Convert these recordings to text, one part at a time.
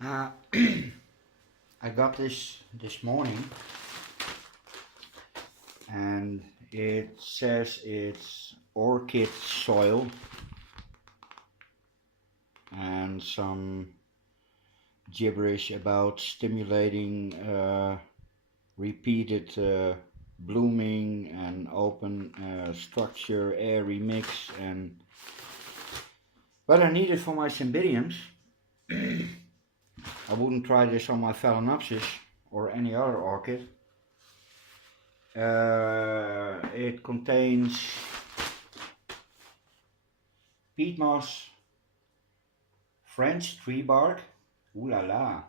Uh, I got this morning, and it says it's orchid soil and some gibberish about stimulating repeated blooming and open structure, airy mix, and but I need it for my Cymbidiums. I wouldn't try this on my Phalaenopsis or any other orchid. It contains peat moss, French tree bark, ooh la la,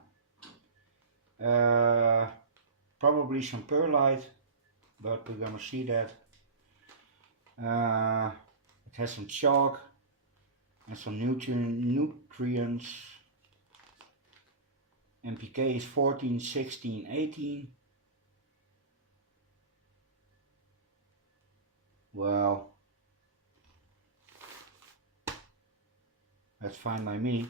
probably some perlite, but we're gonna see that. It has some chalk and some nutrients. NPK is 14, 16, 18. Well, that's fine by me.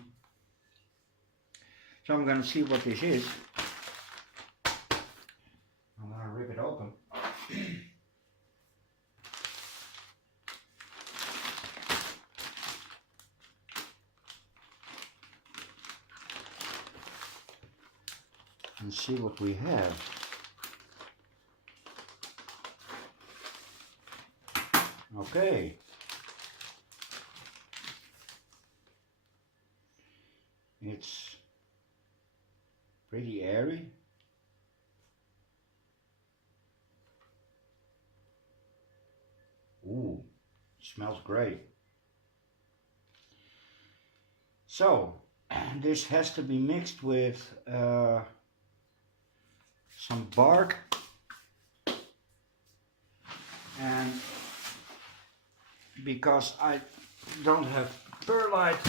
So I'm gonna see what this is. I'm gonna rip it open. And see what we have. Okay. It's pretty airy. Ooh, smells great. So, this has to be mixed with some bark and because I don't have perlite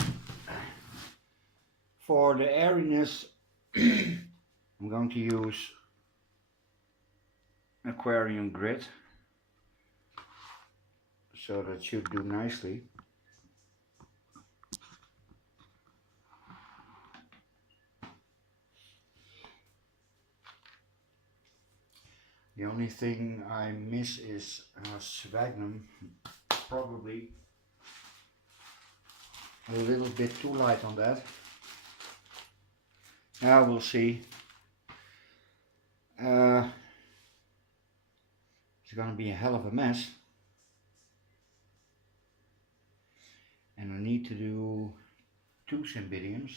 for the airiness, I'm going to use aquarium grit, so that should do nicely. The only thing I miss is sphagnum, probably a little bit too light on that. Now we'll see. It's gonna be a hell of a mess. And I need to do 2 Cymbidiums.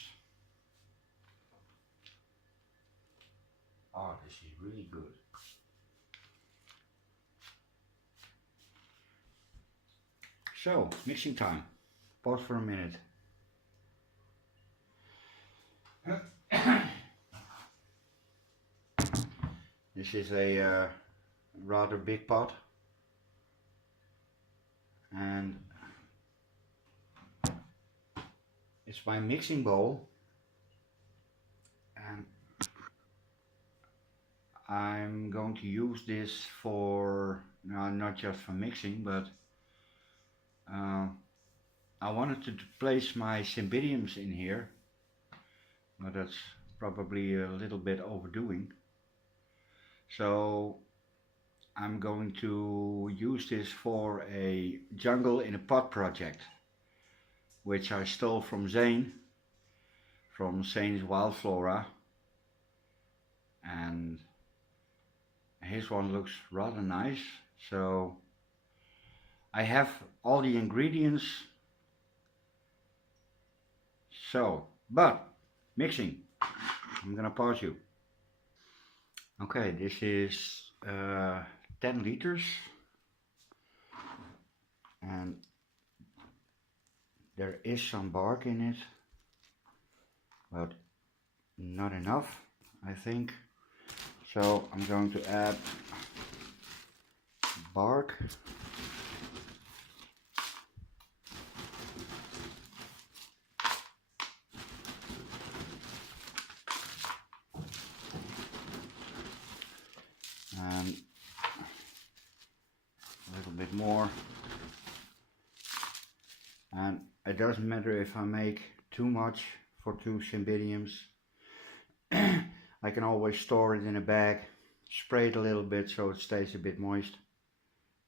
Oh, this is really good. So, mixing time. Pause for a minute. This is a rather big pot, and it's my mixing bowl, and I'm going to use this for not just for mixing, but I wanted to place my Cymbidiums in here, but that's probably a little bit overdoing. So I'm going to use this for a jungle in a pot project, which I stole from Zane, from Zane's Wild Flora, and his one looks rather nice. So I have all the ingredients. So, but mixing, I'm gonna pause you. Okay, this is 10 liters, and there is some bark in it, but not enough, I think. So I'm going to add bark. And a little bit more, and it doesn't matter if I make too much for 2 Cymbidiums. I can always store it in a bag, spray it a little bit so it stays a bit moist,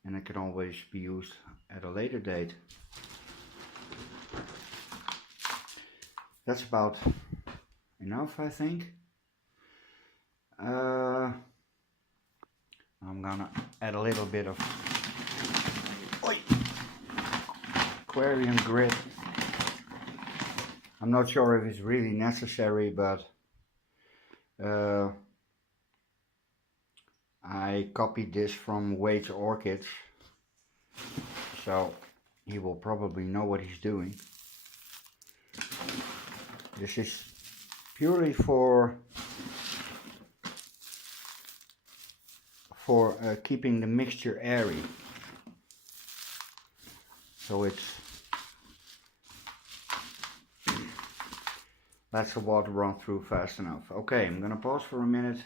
and it can always be used at a later date. That's about enough, I think. I'm gonna add a little bit of aquarium grit. I'm not sure if it's really necessary, but I copied this from Wade's Orchids, so he will probably know what he's doing. This is purely for keeping the mixture airy, so lets the water run through fast enough. Okay, I'm gonna pause for a minute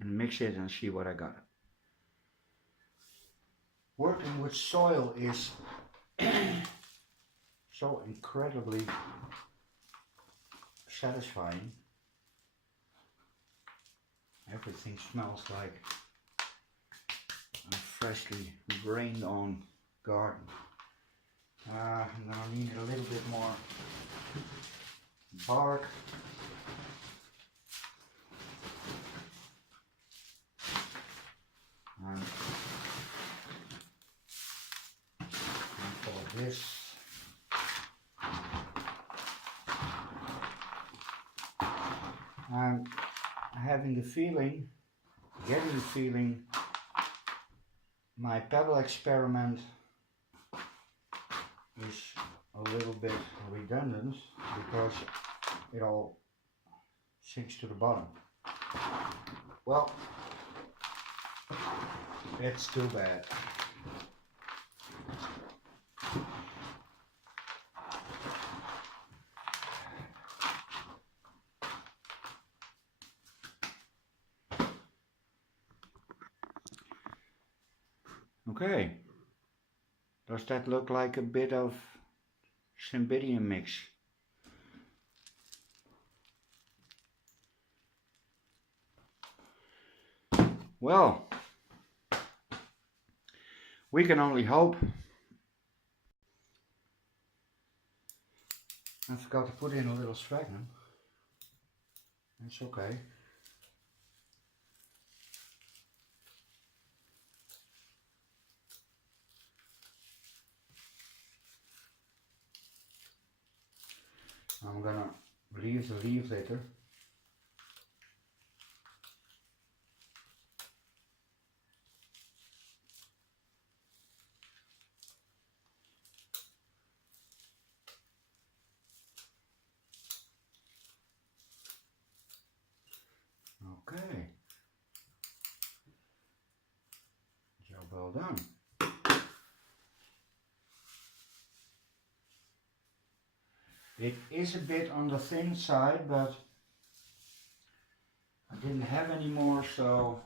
and mix it and see what I got. Working with soil is so incredibly satisfying. Everything smells like a freshly rained on garden. I'm gonna need a little bit more bark. And for this, I'm having the feeling, getting the feeling, my pebble experiment is a little bit redundant because it all sinks to the bottom. Well, it's too bad. Okay, does that look like a bit of Cymbidium mix? Well, we can only hope. I forgot to put in a little sphagnum. That's okay. I'm gonna leave the leaf litter. Okay. Job well done. It is a bit on the thin side, but I didn't have any more, so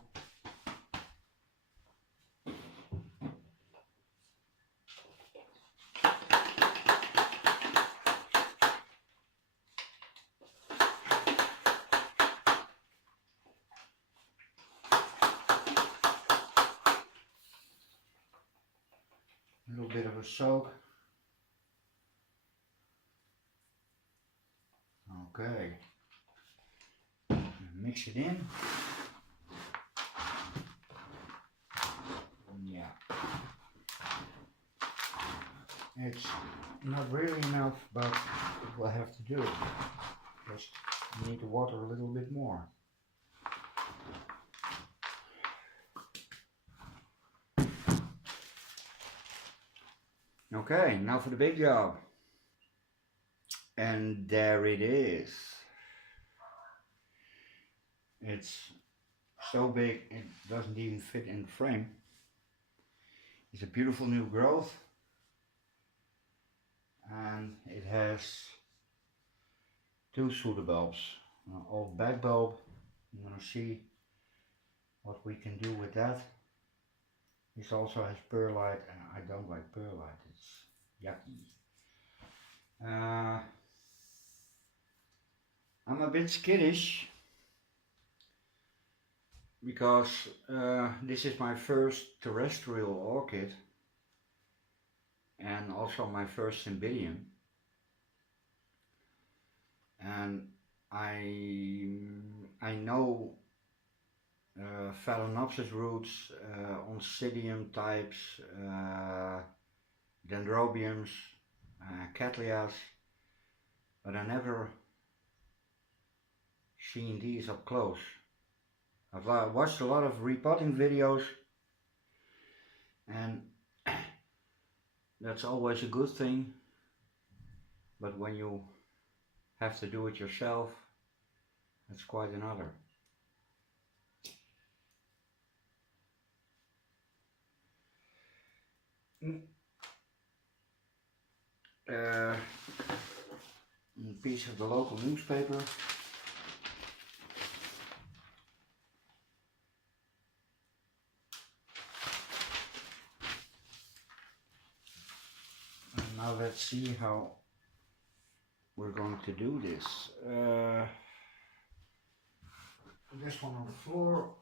a little bit of a soak. Okay. Mix it in. Yeah. It's not really enough, but it will have to do it. Just need the water a little bit more. Okay, now for the big job. And there it is. It's so big it doesn't even fit in the frame. It's a beautiful new growth, and it has two pseudobulbs. An old back bulb. I'm gonna see what we can do with that. This also has perlite, and I don't like perlite, it's yucky. I'm a bit skittish because this is my first terrestrial orchid and also my first Cymbidium, and I know Phalaenopsis roots, Oncidium types, Dendrobiums, Cattleyas, but I never seen these up close. I've watched a lot of repotting videos, and that's always a good thing, but when you have to do it yourself, that's quite another. A piece of the local newspaper. And now let's see how we're going to do this. This one on the floor.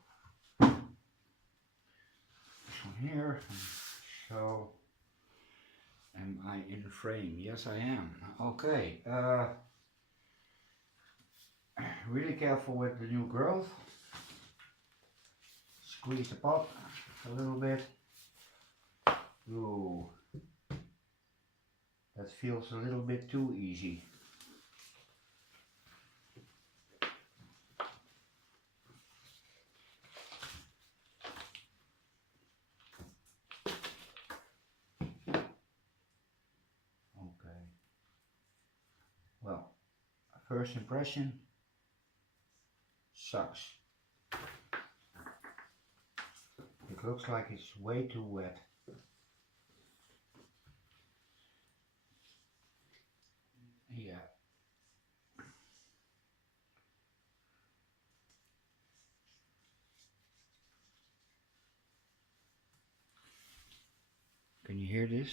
This one here. So, am I in frame? Yes, I am. Okay. Really careful with the new growth. Squeeze the pot a little bit. Ooh, that feels a little bit too easy. Okay. Well, first impression sucks. It looks like it's way too wet. Yeah. Can you hear this?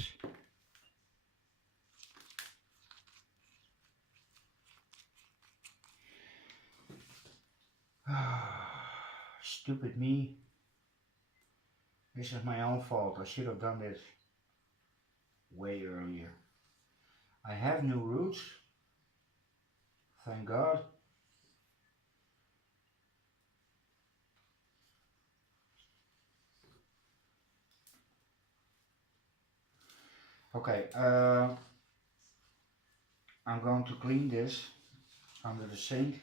Stupid me. This is my own fault. I should have done this way earlier. I have new roots, thank God. Okay, I'm going to clean this under the sink,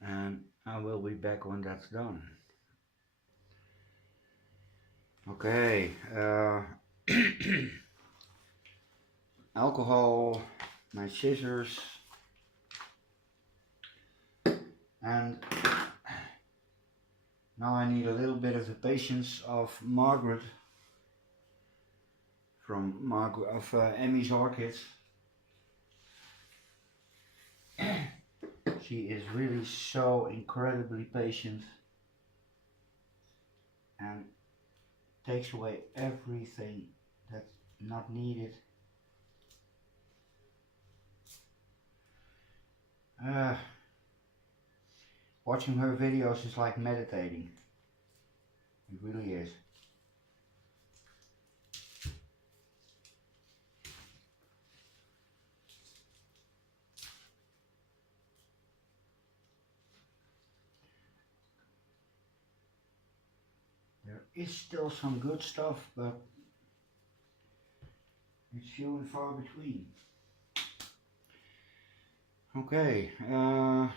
and I will be back when that's done. Okay, alcohol, my scissors, and now I need a little bit of the patience of Margaret from Emmy's Orchids. She is really so incredibly patient and takes away everything that's not needed. Watching her videos is like meditating. It really is. There is still some good stuff, but it's few and far between. Okay, and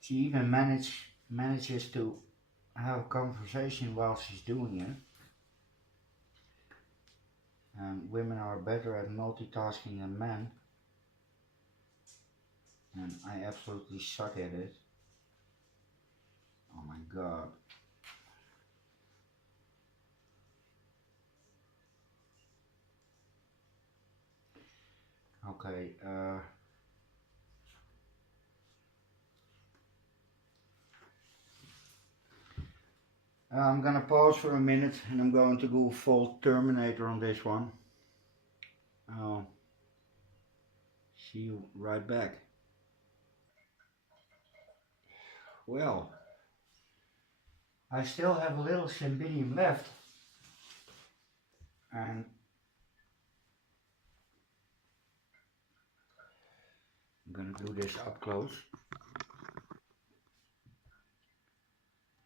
she even manages to have a conversation while she's doing it. and women are better at multitasking than men, and I absolutely suck at it. Oh my god. Okay, I'm gonna pause for a minute and I'm going to go full Terminator on this one. I'll see you right back. Well, I still have a little Cymbidium left, and I'm gonna do this up close.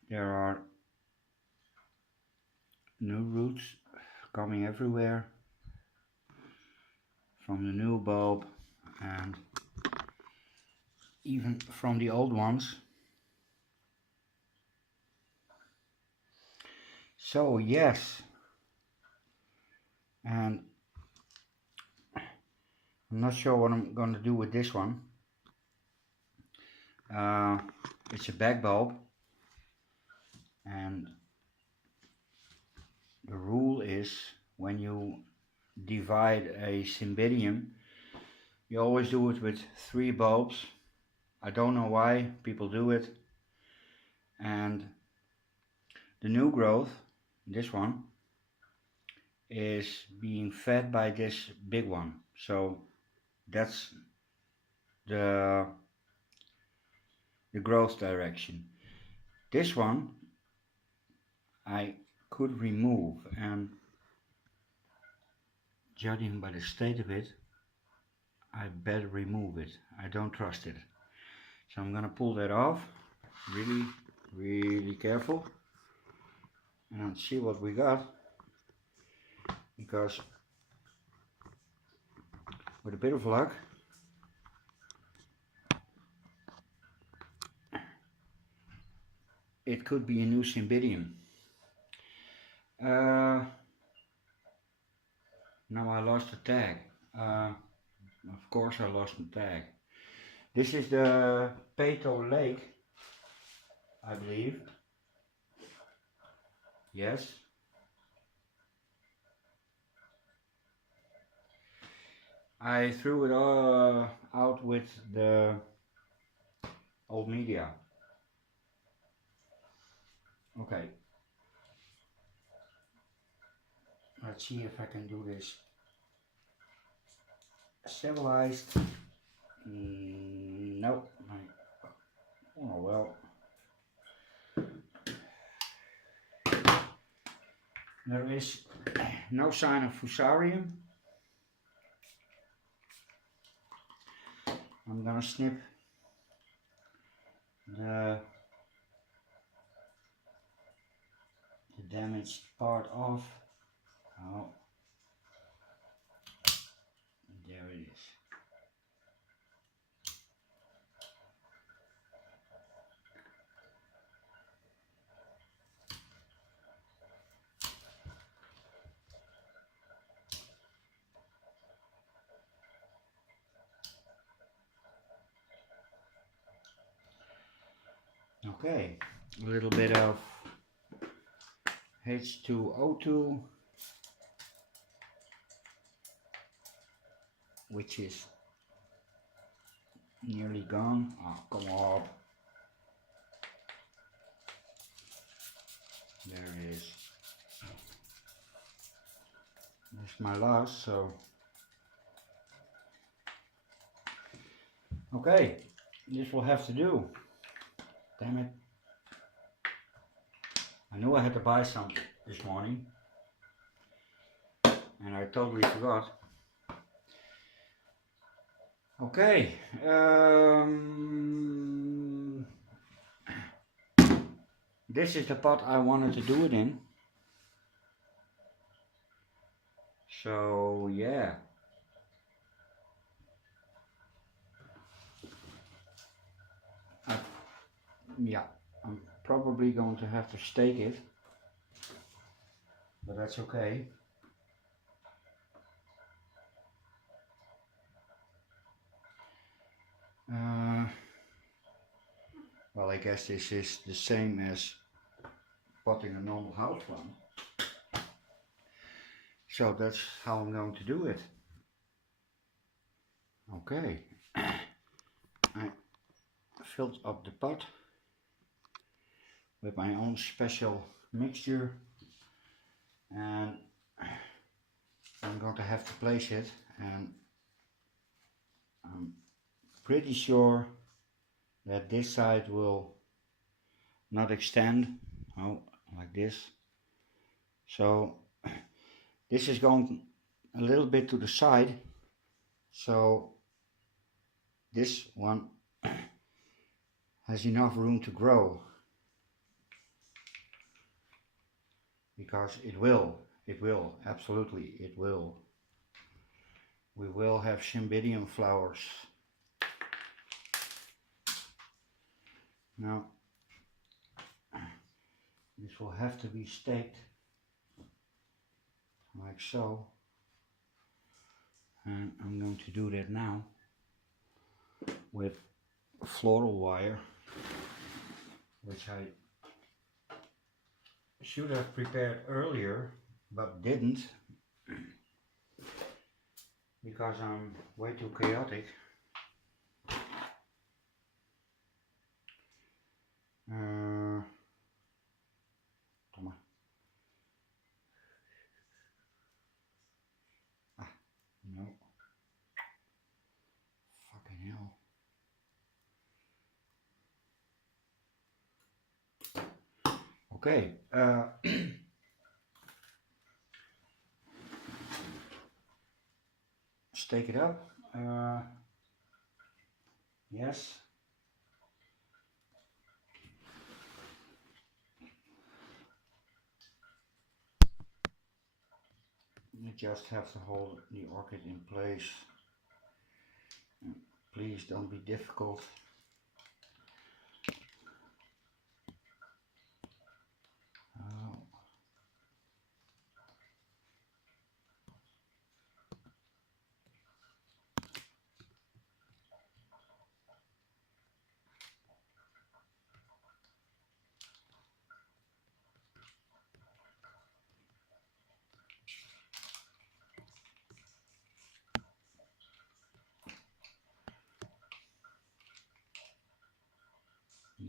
There are new roots coming everywhere from the new bulb and even from the old ones. So yes, and I'm not sure what I'm going to do with this one. It's a back bulb, and the rule is when you divide a Cymbidium, you always do it with 3 bulbs. I don't know why people do it. And the new growth, this one, is being fed by this big one. So that's the growth direction. This one I could remove, and judging by the state of it, I better remove it. I don't trust it. So I'm gonna pull that off, really careful, and see what we got, because with a bit of luck it could be a new Cymbidium. Now I lost the tag. Of course I lost the tag. This is the Peito Lake, I believe. Yes. I threw it out with the old media. Okay. Let's see if I can do this civilized. Nope. Oh well. There is no sign of fusarium. I'm gonna snip the damaged part off. Oh, there it is. Okay, a little bit of H2O2, which is nearly gone. Oh, come on. There it is. That's my last, so. Okay, this will have to do. Damn it. I knew I had to buy some this morning, and I totally forgot. Okay, this is the pot I wanted to do it in. So yeah. Yeah, I'm probably going to have to stake it, but that's okay. guess this is the same as potting a normal houseplant. So that's how I'm going to do it. Okay, I filled up the pot with my own special mixture, and I'm going to have to place it, and I'm pretty sure that this side will not extend, like this. So this is going a little bit to the side, so this one has enough room to grow, because it will, absolutely it will. We will have Cymbidium flowers. Now this will have to be staked like so, and I'm going to do that now with floral wire, which I should have prepared earlier but didn't, because I'm way too chaotic. Come on. No. Fucking hell. Okay. Stake it up. Yes. You just have to hold the orchid in place. Please don't be difficult.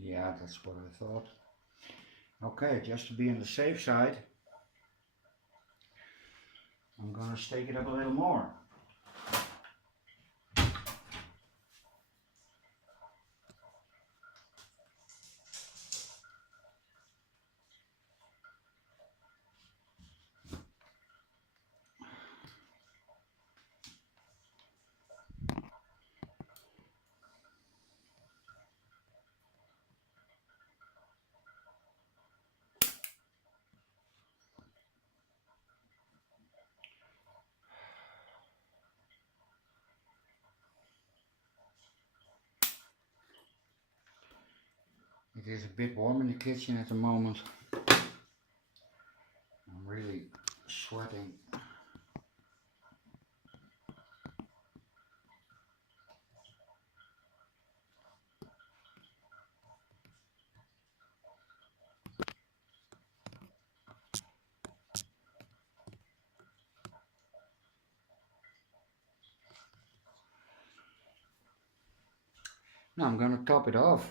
Yeah, that's what I thought. Okay, just to be on the safe side, I'm gonna stake it up a little more. It is a bit warm in the kitchen at the moment. I'm really sweating. Now I'm gonna top it off.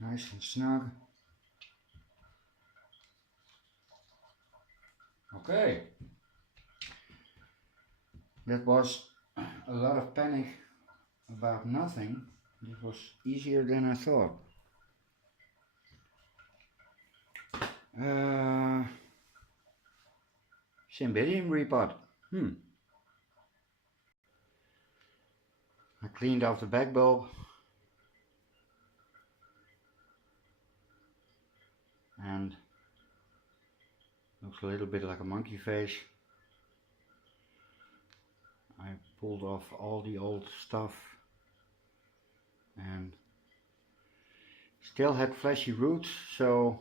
Nice and snug. Okay. That was a lot of panic about nothing. It was easier than I thought. Cymbidium repot. I cleaned off the back bulb and looks a little bit like a monkey face. I pulled off all the old stuff and still had fleshy roots, so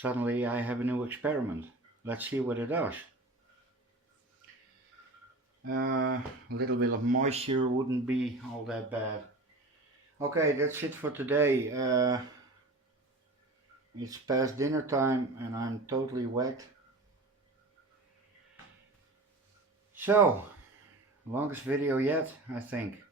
suddenly I have a new experiment. Let's see what it does. A little bit of moisture wouldn't be all that bad. Okay, that's it for today. It's past dinner time and I'm totally wet. So, longest video yet, I think.